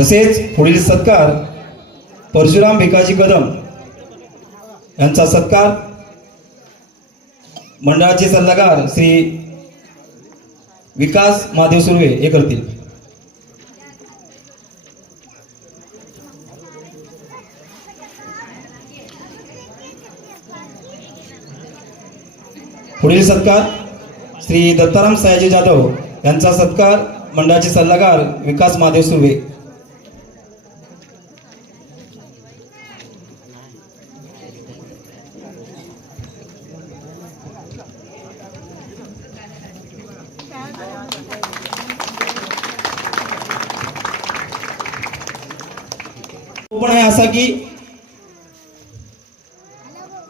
तसेच पुढील सत्कार परशुराम भिकाजी कदम यांचा सत्कार मंडळाचे सल्लागार श्री विकास महादेव सुर्वे हे करतील. पुढील सत्कार श्री दत्ताराम सयाजी जाधव यांचा सत्कार मंडळाचे सल्लागार विकास महादेव सुर्वे तो पण आहे असा की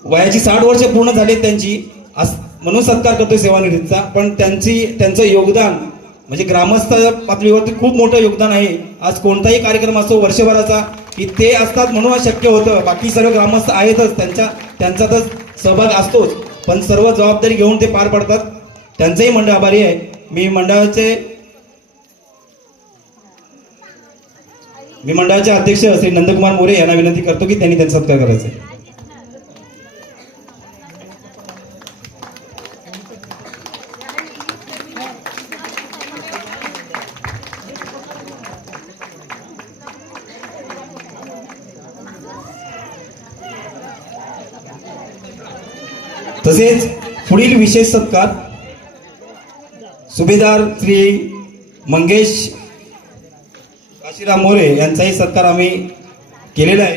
वयाची साठ वर्ष पूर्ण झाली त्यांची. अस- म्हणून सत्कार करतोय सेवानिवृत्तीचा. पण त्यांची त्यांचं योगदान म्हणजे ग्रामस्थ पातळीवरती खूप मोठं योगदान आहे. आज कोणताही कार्यक्रम असतो वर्षभराचा की ते असतात म्हणून शक्य होतं. बाकी सर्व ग्रामस्थ आहेतच. त्यांच्या त्यांचा तर सहभाग असतोच. पण सर्व जबाबदारी घेऊन ते पार पडतात. त्यांचंही मंडळ आभारी आहे. मी मंडळाचे मी मंडळाचे अध्यक्ष श्री नंदकुमार मोरे यांना विनंती करतो की त्यांनी त्यांचा सत्कार करायचा आहे. तसेच पुढील विशेष सत्कार सुभेदार श्री मंगेश काशीराम मोरे यांचाही सत्कार आम्ही केलेला आहे.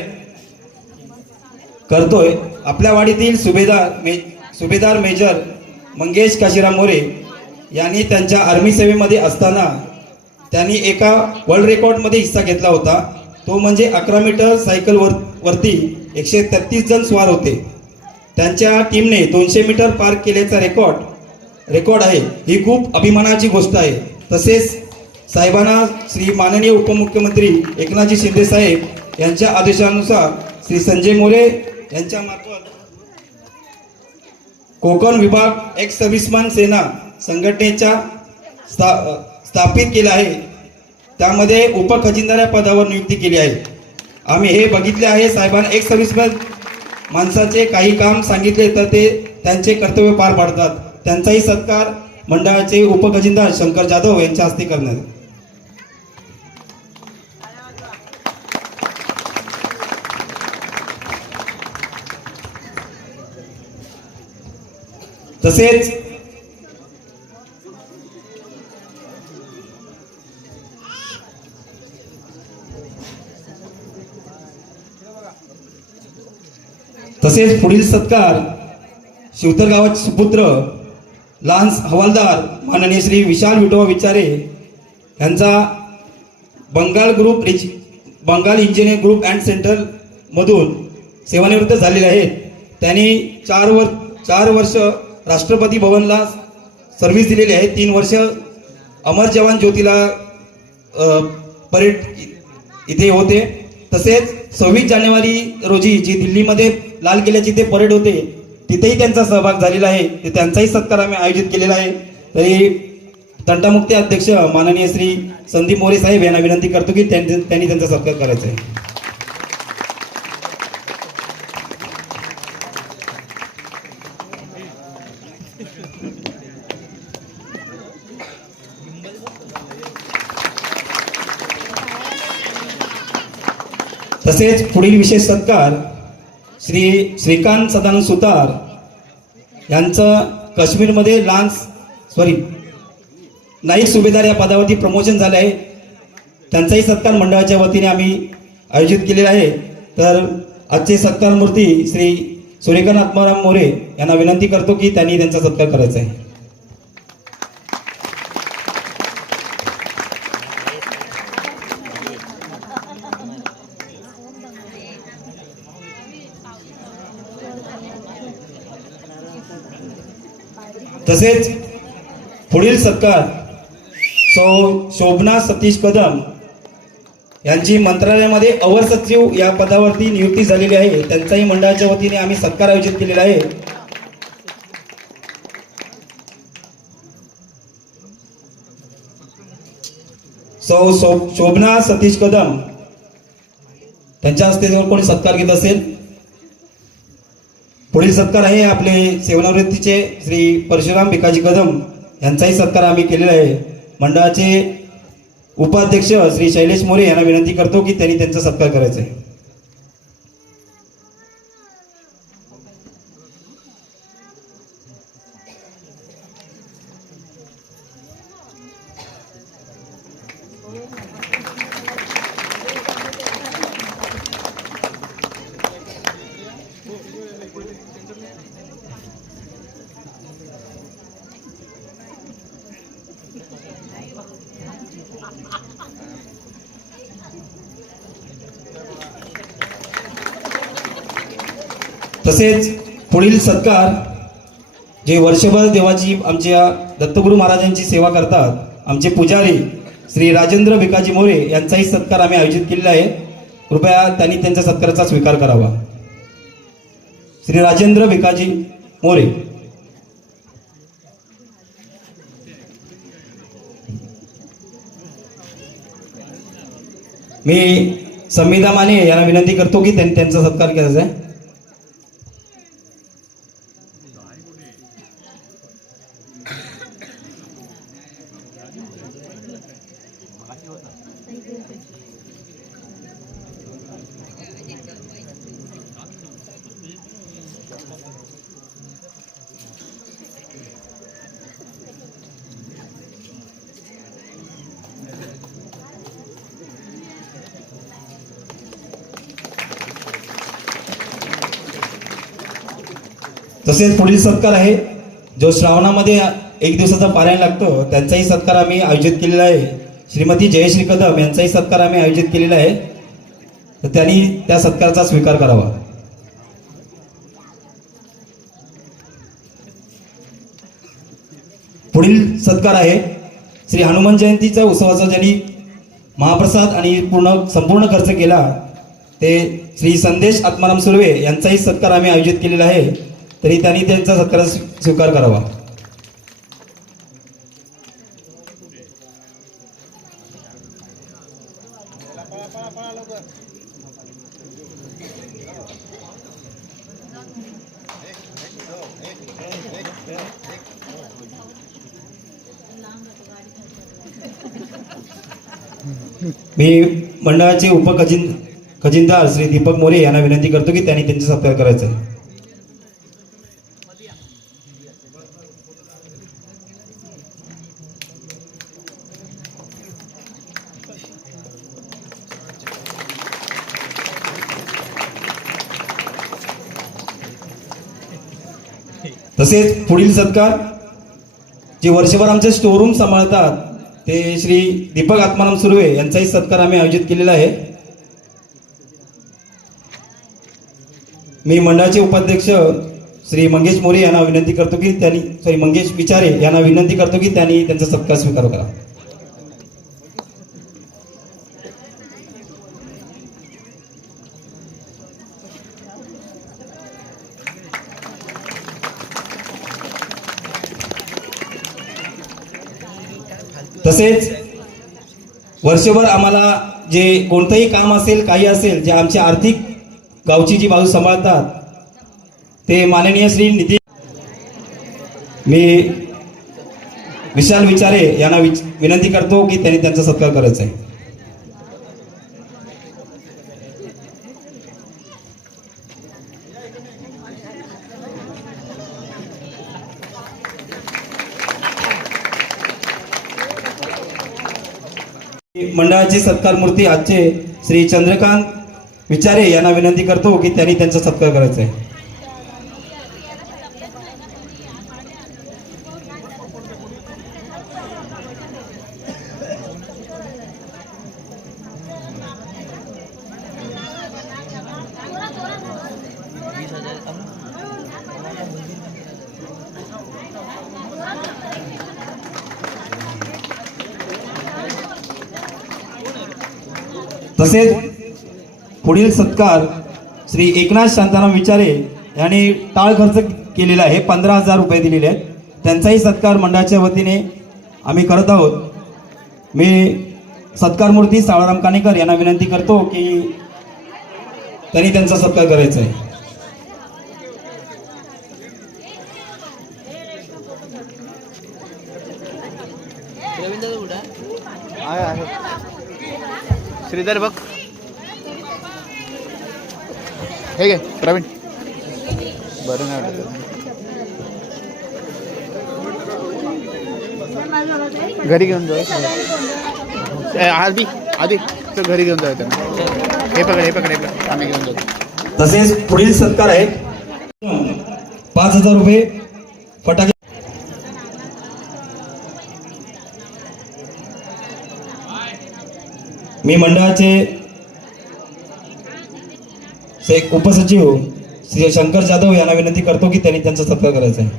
करतोय. आपल्या वाडीतील सुभेदार मे सुभेदार मेजर मंगेश काशीराम मोरे यांनी त्यांच्या आर्मी सेवेमध्ये असताना त्यांनी एका वर्ल्ड रेकॉर्डमध्ये हिस्सा घेतला होता. तो म्हणजे अकरा मीटर सायकल वर वरती एकशे तेहतीस जण स्वार होते. त्यांच्या टीमने दोनशे मीटर पार केल्याचा रेकॉर्ड रेकॉर्ड आहे. ही खूप अभिमानाची गोष्ट आहे. तसेच साहेबांना श्री माननीय उपमुख्यमंत्री एकनाथजी शिंदे साहेब यांच्या आदेशानुसार श्री संजय मोरे यांच्या मार्फत कोकण विभाग एक्स सर्व्हिसमॅन सेना संघटनेच्या स्था- स्थापित केला आहे. त्यामध्ये उपखजिनदाऱ्या पदावर नियुक्ती केली आहे. आम्ही हे बघितले आहे. साहेबांना एक सर्व्हिसमॅन माणसाचे काही काम सांगितले तर ते त्यांचे कर्तव्य पार पाडतात. त्यांचाही सत्कार मंडळाचे उपखजिनदार शंकर जाधव यांच्या हस्ते करण्यात तसेच तसेच पुढील सत्कार शिवतर गावाचे सुपुत्र लान्स हवालदार माननीय श्री विशाल विठोबा विचारे यांचा Bengal group ridge Bengal engineering group and centre मधून सेवानिवृत्त झालेले आहेत. त्यांनी चार वर चार वर्ष राष्ट्रपती भवनला सर्व्हिस दिलेली आहे. तीन वर्ष अमर जवान ज्योतीला परेड इ- इथे होते. तसेच सव्वीस जानेवारी रोजी जी दिल्लीमध्ये लाल किल्ल्याची ते परेड होते तिथेही त्यांचा सहभाग झालेला आहे. ते त्यांचाही सत्कार आम्ही आयोजित केलेला आहे. तरी तंटामुक्ती अध्यक्ष माननीय श्री संदीप मोरे साहेब यांना विनंती करतो की त्यांनी त्यांचा सत्कार करायचा आहे. तसेच पुढील विशेष सत्कार श्री श्रीकांत सदानंद सुतार यांचं काश्मीरमध्ये लान्स सॉरी नाईक सुभेदार या पदावरती प्रमोशन झालं आहे. त्यांचाही सत्कार मंडळाच्या वतीने आम्ही आयोजित केलेला आहे. तर आजचे सत्कार मूर्ती श्री सूर्यकांत आत्माराम मोरे यांना विनंती करतो की त्यांनी त्यांचा सत्कार करायचा आहे. तसेच पुढील सत्कार सौ शोभना सतीश कदम यांची मंत्रालयामध्ये अवर सचिव या पदावरती नियुक्ती झालेली आहे. त्यांचाही मंडळाच्या वतीने आम्ही सत्कार आयोजित केलेला आहे. सौ शोभना सतीश कदम त्यांच्या हस्ते जर कोणी सत्कार घेत असेल पुढील सत्कार आहे आपले सेवानिवृत्तीचे श्री परशुराम भिकाजी कदम यांचाही सत्कार आम्ही केलेला आहे. मंडळाचे उपाध्यक्ष श्री शैलेश मोरे यांना विनंती करतो की त्यांनी त्यांचा सत्कार करायचा आहे. तसेच पुढील सत्कार जे वर्षभर देवाची आमच्या दत्तगुरू महाराजांची सेवा करतात आमचे पुजारी श्री राजेंद्र भिकाजी मोरे यांचाही सत्कार आम्ही आयोजित केलेला आहे. कृपया त्यांनी त्यांच्या सत्काराचा स्वीकार करावा. श्री राजेंद्र भिकाजी मोरे. मी संविधा माने यांना विनंती करतो की त्यांनी त्यांचा सत्कार केला आहे तसेच पुढील सत्कार आहे जो श्रावणामध्ये एक दिवसाचा पारायण लागतो त्यांचाही सत्कार आम्ही आयोजित केलेला आहे. श्रीमती जयश्री कदम यांचाही सत्कार आम्ही आयोजित केलेला आहे. तर त्यांनी त्या सत्काराचा स्वीकार करावा. पुढील सत्कार आहे श्री हनुमान जयंतीच्या उत्सवाचा ज्यांनी महाप्रसाद आणि पूर्ण संपूर्ण खर्च केला ते श्री संदेश आत्माराम सुर्वे यांचाही सत्कार आम्ही आयोजित केलेला आहे. तरी त्यांनी त्यांचा सत्कार स्वीकार करावा. मी मंडळाचे उपखजिन खजिनदार श्री दीपक मोरे यांना विनंती करतो की त्यांनी त्यांचा सत्कार करायचा. आहे तसेच पुढील सत्कार जे वर्षभर आमचे स्टोरूम सांभाळतात ते श्री दीपक आत्माराम सुर्वे यांचाही सत्कार आम्ही आयोजित केलेला आहे. मी मंडळाचे उपाध्यक्ष श्री मंगेश मोरे यांना विनंती करतो की त्यांनी सॉरी मंगेश विचारे यांना विनंती करतो की त्यांनी त्यांचा सत्कार स्वीकार करा. तसेच वर्षभर आम्हाला जे कोणतंही काम असेल काही असेल जे आमची आर्थिक गावची जी बाजू सांभाळतात ते माननीय श्री नितीन मी विशाल विचारे यांना विच विनंती करतो की त्यांनी त्यांचा सत्कार करायचा आहे. मंडळाची सत्कार मूर्ती आजचे श्री चंद्रकांत विचारे यांना विनंती करतो की त्यांनी त्यांचा सत्कार करायचा आहे. तसेच पुढील सत्कार श्री एकनाथ शांताराम विचारे यांनी टाळ खर्च केलेला आहे. पंधरा हजार रुपये दिलेले आहेत. त्यांचाही सत्कार मंडळाच्या वतीने आम्ही करत आहोत. मी सत्कार मूर्ती सावळाराम कानेकर यांना विनंती करतो की त्यांनी त्यांचा सत्कार करायचा आहे. श्रीधर बघ. हे घे प्रवीण. बरं नाही वाटत. घरी घेऊन जाऊ. आधी आधी. तो घरी घेऊन जाऊ त्यांना. हे पकड हे पकड हे पकड. आम्ही घेऊन जाऊ. तसेच पुढील सत्कार आहे. पाच हजार रुपये फटाके मी मंडळाचे उपसचिव श्री शंकर जाधव यांना विनंती करतो की त्यांनी त्यांचा सत्कार करायचा आहे.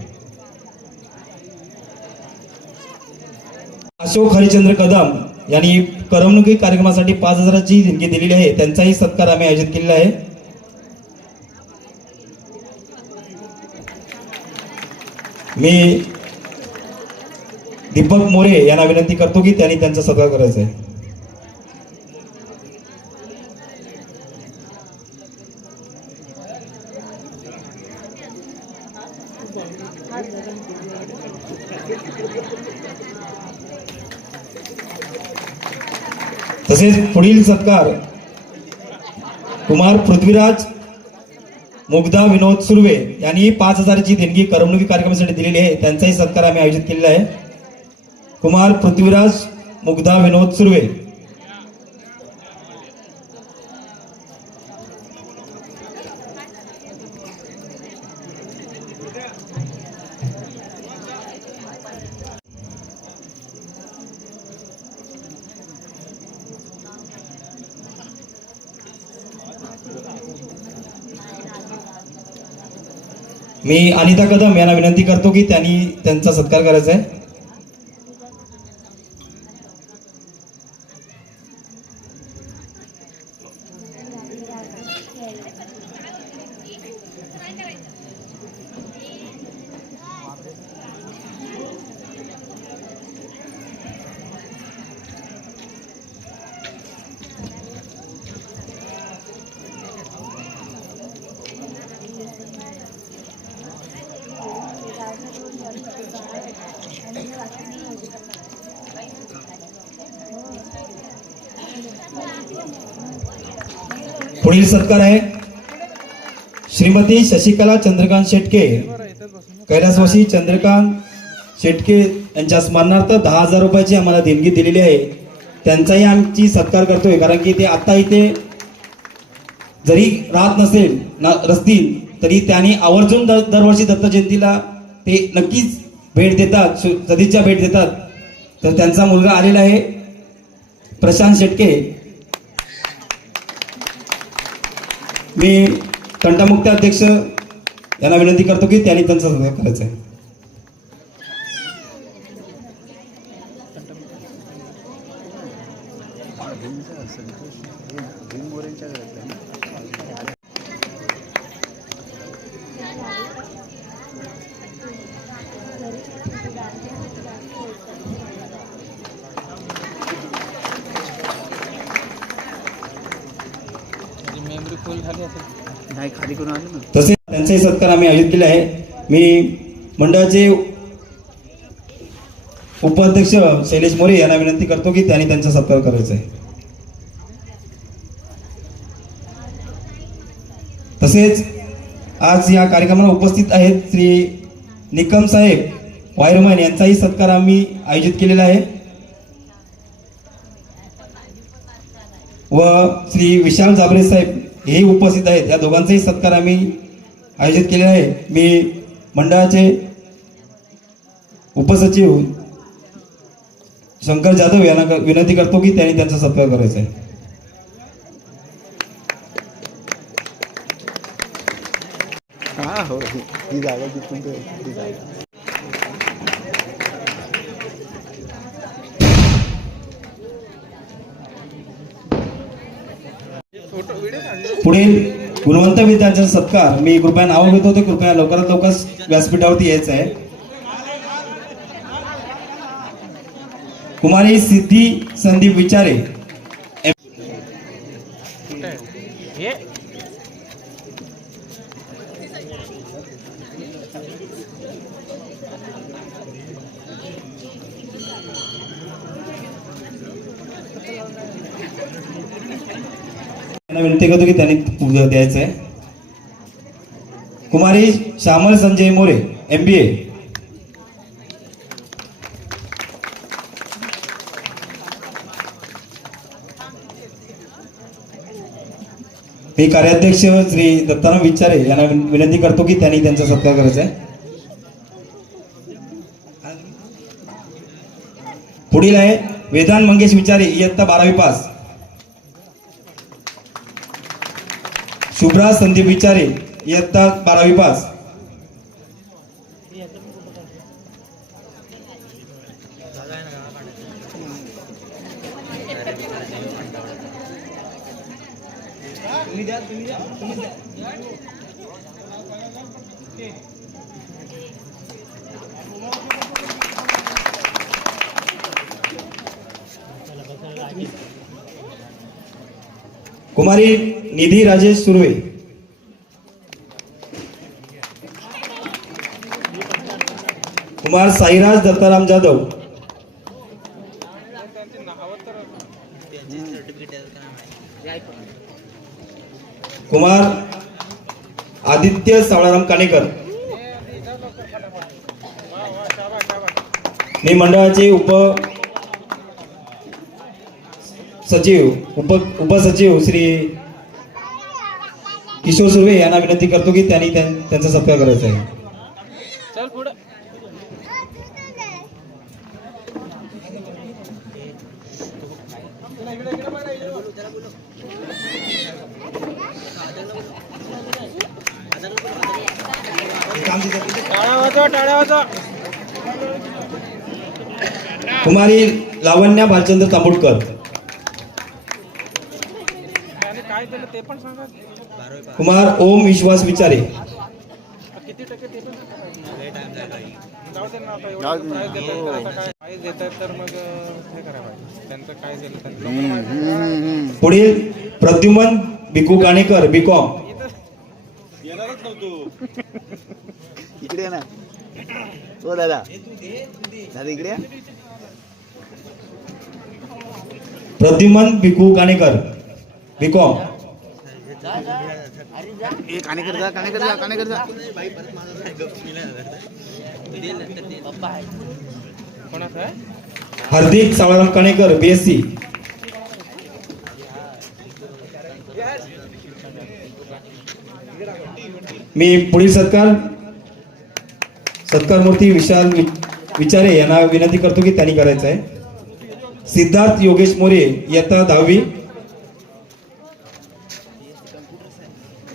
अशोक हरिचंद्र कदम यांनी करमणुकी कार्यक्रमासाठी पाच हजाराची देणगी दिलेली आहे. त्यांचाही सत्कार आम्ही आयोजित केलेला आहे. मी दीपक मोरे यांना विनंती करतो की त्यांनी त्यांचा सत्कार करायचा आहे. तसेच पुढील सत्कार कुमार पृथ्वीराज मुग्धा विनोद सुर्वे यांनी पाच हजाराची देणगी करमणुकी कार्यक्रमासाठी दिलेली आहे. त्यांचाही सत्कार आम्ही आयोजित केलेला आहे. कुमार पृथ्वीराज मुग्धा विनोद सुर्वे. मी अनिता कदम यांना विनंती करतो की त्यांनी त्यांचा सत्कार करायचा आहे. पुढील सत्कार आहे. श्रीमती शशिकला चंद्रकांत शेटके. कैलासवासी चंद्रकांत शेटके यांच्या स्मरणार्थ दहा हजार रुपयाची आम्हाला देणगी दिलेली आहे. त्यांचाही आमची सत्कार करतोय कारण की ते आता इथे जरी राहत नसेल ना रसतील तरी त्यांनी आवर्जून दर दरवर्षी दत्त जयंतीला ते नक्कीच भेट देतात सदिच्छा भेट देतात. तर त्यांचा मुलगा आलेला आहे. प्रशांत शेटके मी तंटामुक्त अध्यक्ष यांना विनंती करतो की त्यांनी त्यांचा सत्कार करायचा आहे मेमरी फुल झाली असेल नाही खाली करून आली ना तसेच त्यांचाही सत्कार आम्ही आयोजित केला आहे. मी मंडळाचे उपाध्यक्ष शैलेश मोरे यांना विनंती करतो की त्यांनी त्यांचा सत्कार करायचा आहे. तसेच आज या कार्यक्रमाला उपस्थित आहेत श्री निकम साहेब वायरमॅन यांचाही सत्कार आम्ही आयोजित केलेला आहे. व श्री विशाल जाबरे साहेब हेही उपस्थित आहेत. या दोघांचाही सत्कार आम्ही आयोजित केलेला आहे. मी मंडळाचे उपसचिव शंकर जाधव यांना विनंती करतो की त्यांनी त्यांचा सत्कार करायचा आहे. हा हो. ही ही जागा जिथून ते ही जागा पुढील गुणवंत विद्यार्थ्यांचा सत्कार. मी कृपया नाव घेतो ते कृपया लवकरात लवकर व्यासपीठावरती यायचं आहे. कुमारी सिद्धी संदीप विचारे. त्यांना विनंती करतो की त्यांनी पूजा द्यायचं आहे कुमारी Shyamal Sanjay More M B A मी कार्याध्यक्ष श्री दत्ताराम विचारे यांना विनंती करतो की त्यांनी त्यांचा सत्कार करायचा आहे. पुढील आहे वेदांत मंगेश विचारे इयत्ता बारावी पास. शुभ्रा संदीप विचारे इयत्ता बारावी पास. कुमारी निधी राजेश सुर्वे. कुमार साईराज दत्ताराम जाधव. कुमार आदित्य सावळाराम काणेकर. मी मंडळाचे उप सचिव उप उपसचिव श्री किशोर सुर्वे यांना विनंती करतो की त्यांनी त्यां- त्यांचा सत्कार करायचा आहे. कुमारी लावण्या भालचंद्र तांबोडकर. ते पण सांगा. कुमार ओम विश्वास विचारे. पुढील प्रद्युमन भिकू गाणेकर बीकॉम. इकडे ना हो दादा दादा इकडे प्रद्युमन भिकू गाणेकर बीकॉम. ए कानेकर जा कानेकर जा कानेकर जा. कोणाचं आहे? हार्दिक सावळाराम काणेकर बीएससी मी पुढील सत्कार सत्कार मूर्ती विशाल विचारे यांना विनंती करतो की त्यांनी करायचं आहे. सिद्धार्थ योगेश मोरे इयत्ता दहावी.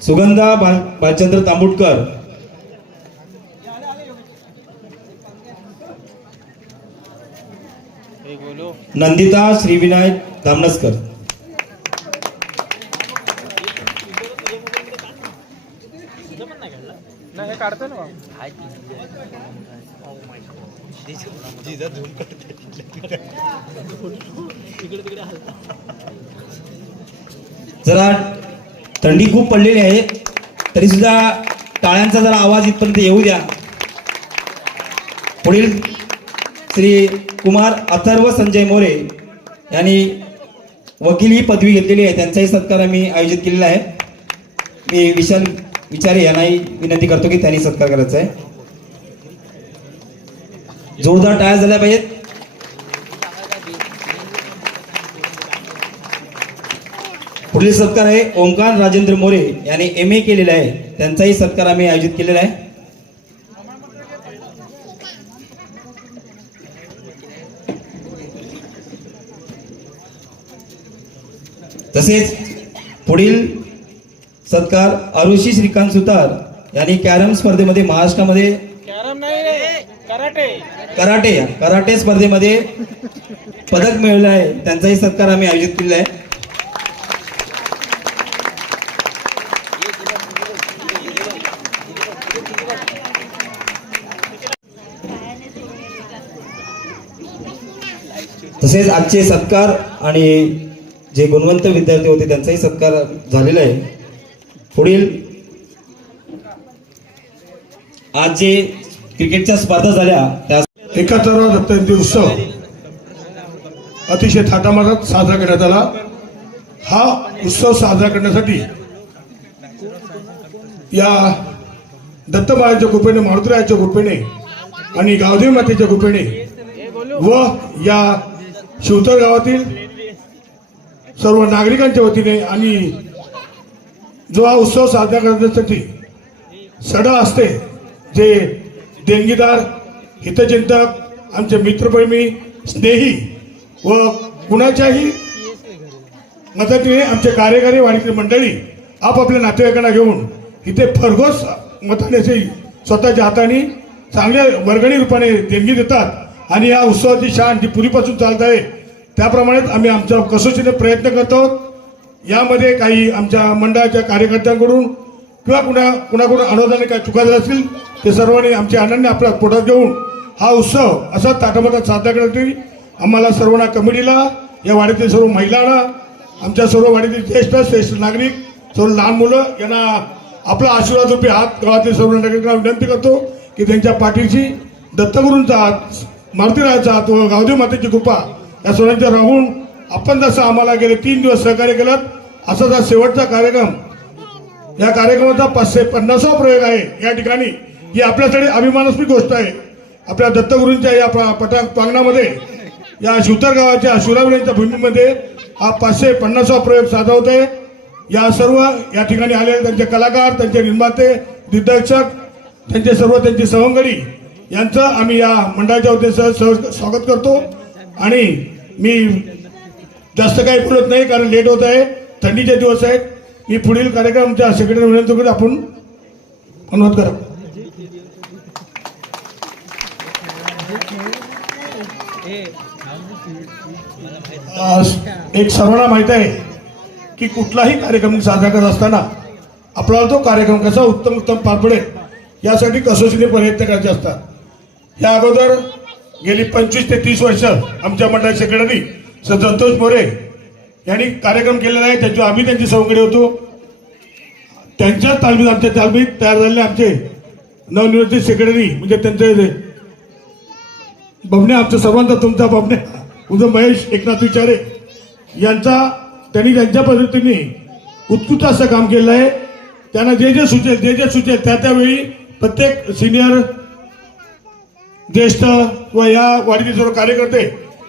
सुगंधा भाल भालचंद्र तांबुटकर. नंदिता श्रीविनायक धामणसकर जरा थंडी खूप पडलेली आहे. तरी सुद्धा टाळ्यांचा जरा आवाज इथपर्यंत येऊ द्या. पुढील श्री कुमार अथर्व संजय मोरे यांनी वकील ही पदवी घेतलेली आहे. त्यांचाही सत्कार आम्ही आयोजित केलेला आहे. मी विशाल विचारे यांनाही विनंती करतो की त्यांनी सत्कार करायचा आहे. जोरदार टाळ्या झाल्या पाहिजेत. पुढील सत्कार आहे. ओंकार राजेंद्र मोरे यांनी एम ए केलेला आहे. त्यांचाही सत्कार आम्ही आयोजित केलेला आहे. तसेच पुढील सत्कार आरुषी श्रीकांत सुतार यांनी कॅरम स्पर्धेमध्ये महाराष्ट्रामध्ये कॅरम नाही कराटे. कराटे कराटे स्पर्धेमध्ये पदक मिळवलं आहे. त्यांचाही सत्कार आम्ही आयोजित केलेला आहे. तसेच आजचे सत्कार आणि जे गुणवंत विद्यार्थी होते त्यांचाही सत्कार झालेला आहे. पुढील आज जे क्रिकेटच्या स्पर्धा झाल्या त्या एकाहत्तरावा दत्तजयंती उत्सव अतिशय थाटामाटात साजरा करण्यात आला. हा उत्सव साजरा करण्यासाठी या दत्तमाळ्याच्या कृपेने मारुतीरायाच्या कृपेने आणि गावदेव मातेच्या कृपेने व या शिवतर गावातील सर्व नागरिकांच्या वतीने आणि जो हा उत्सव साजरा करण्यासाठी सडा असते जे देणगीदार हितचिंतक आमचे मित्रप्रेमी स्नेही व कुणाच्याही मदतीने आमचे कार्यकारी वाणिज्य मंडळी आपापल्या नातेवाईकांना घेऊन इथे फरघोस मताने स्वतःच्या हाताने चांगल्या वर्गणी रूपाने देणगी देतात. आणि या उत्सवाची शान जी पूर्वीपासून चालत आहे. त्याप्रमाणेच आम्ही आमच्या कसोशीने प्रयत्न करतो यामध्ये काही आमच्या मंडळाच्या कार्यकर्त्यांकडून किंवा कुणा कुणाकडून अनुदाने काही चुका झाल्या असतील ते सर्वांनी आमच्या आनंद आपल्या पोटात घेऊन हा उत्सव असा ताटामाटात साजरा करण्यासाठी आम्हाला सर्वांना कमिटीला या वाड्यातील सर्व महिलांना आमच्या सर्व वाडीतील ज्येष्ठ श्रेष्ठ नागरिक सर्व लहान मुलं यांना आपला आशीर्वाद रूपी हात गावातील सर्व नागरिकांना विनंती करतो की त्यांच्या पाठीशी दत्तगुरूंचा हात मारुतीराजाचा हात व गावदेव मातेची कृपा या सोन्यांच्या राहून आपण जसं आम्हाला गेले तीन दिवस सहकार्य केलं असाच हा शेवटचा कार्यक्रम या कार्यक्रमाचा पाचशे पन्नासावा प्रयोग आहे या ठिकाणी ही आपल्यासाठी अभिमानास्पद गोष्ट आहे. आपल्या दत्तगुरूंच्या या पटा प्रांगणामध्ये या शिवतर गावाच्या शिवरावल्यांच्या भूमीमध्ये हा पाचशे पन्नासावा प्रयोग साजरा होत आहे. या सर्व या ठिकाणी आलेले त्यांचे कलाकार त्यांचे निर्माते दिग्दर्शक त्यांचे सर्व त्यांची सवंगडी यांचं आम्ही या मंडळाच्या वतीने सह स्वागत करतो. आणि मी जास्त काही बोलत नाही कारण लेट होत आहे. थंडीचे दिवस आहेत. मी पुढील कार्यक्रमच्या सेक्रेटरी विनंती करून आपण अनुवाद करा. एक सर्वांना माहीत आहे की कुठलाही कार्यक्रम साजरा करत असताना आपल्याला तो कार्यक्रम कसा उत्तम उत्तम पार पडेल यासाठी कसोशीने प्रयत्न करायचे असतात. या अगोदर गेली पंचवीस ते तीस वर्ष आमच्या मंडळ सेक्रेटरी सर संतोष मोरे यांनी कार्यक्रम केलेला आहे. त्यांच्या आम्ही त्यांची सवंगडी होतो. त्यांच्या तालमीत आमच्या तालमीत तयार झालेले आमचे नवनिर्वाचित सेक्रेटरी म्हणजे त्यांचे बबने आमच्या सर्वांचा तुमचा बबने तुमचा महेश एकनाथ विचारे यांचा त्यांनी त्यांच्या पद्धतीने उत्कृष्ट असं काम केलं आहे. त्यांना जे जे सुचेल जे जे सुचेल त्या त्यावेळी प्रत्येक सिनियर ज्येष्ठ व या वाडीतील सर्व कार्यकर्ते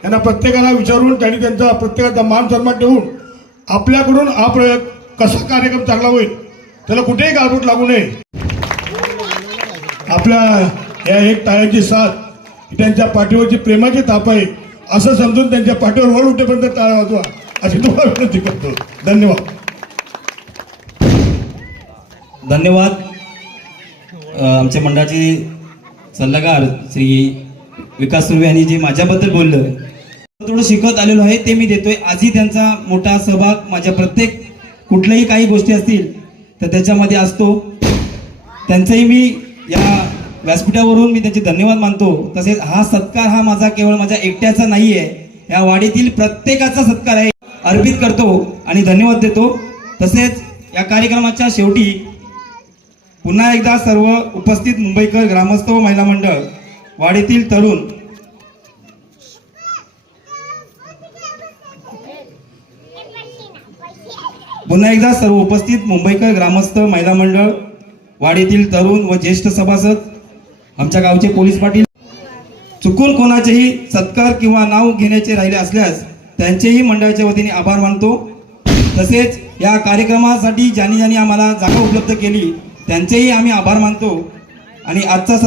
यांना प्रत्येकाला विचारून त्यांनी त्यांचा प्रत्येकाचा मान सन्मान ठेवून आपल्याकडून हा प्रयोग कसा कार्यक्रम चांगला होईल त्याला कुठेही गालबोट लागू नये. आपल्या या एक टाळ्यांची साथ त्यांच्या पाठीवरची प्रेमाची ताप आहे असं समजून त्यांच्या पाठीवर वर उठेपर्यंत टाळ्या वाजवा अशी तुम्हाला विनंती करतो. धन्यवाद. धन्यवाद. आमच्या मंडळाची सल्लागार श्री विकास सुर्वे यांनी जे माझ्याबद्दल बोललं थोडं शिकत आलेलो आहे ते मी देतोय. आजही त्यांचा मोठा सहभाग माझ्या प्रत्येक कुठल्याही काही गोष्टी असतील तर त्याच्यामध्ये असतो. त्यांचंही मी या व्यासपीठावरून मी त्यांचे धन्यवाद मानतो. तसेच हा सत्कार हा माझा केवळ माझ्या एकट्याचा नाही आहे या वाडीतील प्रत्येकाचा सत्कार आहे. अर्पित करतो आणि धन्यवाद देतो. तसेच या कार्यक्रमाच्या शेवटी पुन्हा एकदा सर्व उपस्थित मुंबईकर ग्रामस्थ व महिला मंडळ वाडीतील तरुण. पुन्हा एकदा सर्व उपस्थित मुंबईकर ग्रामस्थ महिला मंडळ वाडीतील तरुण व ज्येष्ठ सभासद आमच्या गावचे पोलीस पाटील. चुकून कोणाचेही सत्कार किंवा नाव घेण्याचे राहिले असल्यास त्यांचेही मंडळाच्या वतीने आभार मानतो. तसेच या कार्यक्रमासाठी ज्यांनी ज्यांनी आम्हाला जागा उपलब्ध केली त्यांचेही आम्ही आभार मानतो आणि आजचा सत्